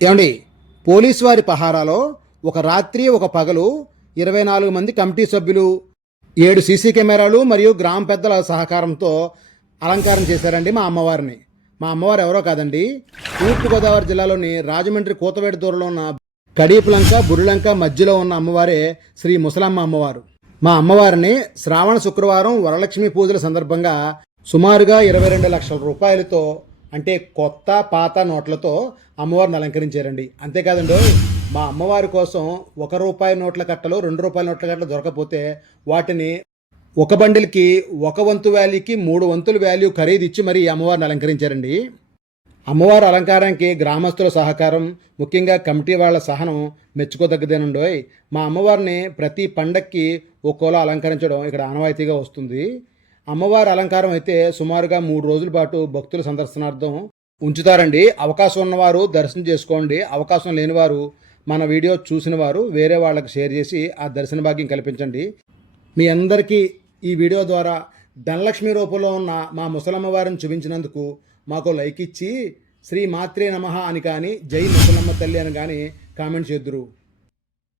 ఏమండి, పోలీసు వారి పహారాలో ఒక రాత్రి ఒక పగలు 24 మంది కమిటీ సభ్యులు, 7 సీసీ కెమెరాలు మరియు గ్రామ పెద్దల సహకారంతో అలంకారం చేశారండి మా అమ్మవారిని. మా అమ్మవారు ఎవరో కాదండి, తూర్పుగోదావరి జిల్లాలోని రాజమండ్రి కూతవేటి దూరంలో ఉన్న కడీపులంక బుర్రిలంక మధ్యలో ఉన్న అమ్మవారే శ్రీ ముసలమ్మ అమ్మవారు. మా అమ్మవారిని శ్రావణ శుక్రవారం వరలక్ష్మి పూజల సందర్భంగా సుమారుగా 22 లక్షల రూపాయలతో, అంటే కొత్త పాత నోట్లతో అమ్మవారిని అలంకరించారండి. అంతేకాదండి, మా అమ్మవారి కోసం ₹1 నోట్ల కట్టలు, ₹2 నోట్ల కట్టలు దొరకపోతే వాటిని ఒక బండిల్కి 1 వంతు వాల్యూకి 3 వంతుల వాల్యూ ఖరీదు ఇచ్చి మరీ అమ్మవారిని అలంకరించారండి. అమ్మవారి అలంకారానికి గ్రామస్తుల సహకారం, ముఖ్యంగా కమిటీ వాళ్ళ సహనం మెచ్చుకోదగ్గదేనండోయ్. మా అమ్మవారిని ప్రతి పండక్కి ఒక్కోలా అలంకరించడం ఇక్కడ ఆనవాయితీగా వస్తుంది. అమ్మవారి అలంకారం అయితే సుమారుగా 3 రోజుల పాటు భక్తుల సందర్శనార్థం ఉంచుతారండి. అవకాశం ఉన్నవారు దర్శనం చేసుకోండి. అవకాశం లేనివారు మన వీడియో చూసిన వారు వేరే వాళ్ళకి షేర్ చేసి ఆ దర్శన భాగ్యం కల్పించండి. మీ అందరికీ ఈ వీడియో ద్వారా ధనలక్ష్మి రూపంలో ఉన్న మా ముసలమ్మ వారిని చూపించినందుకు మాకు లైక్ ఇచ్చి శ్రీ మాత్రే నమః అని కానీ, జై ముసలమ్మ తల్లి అని కానీ కామెంట్ చేద్దురు.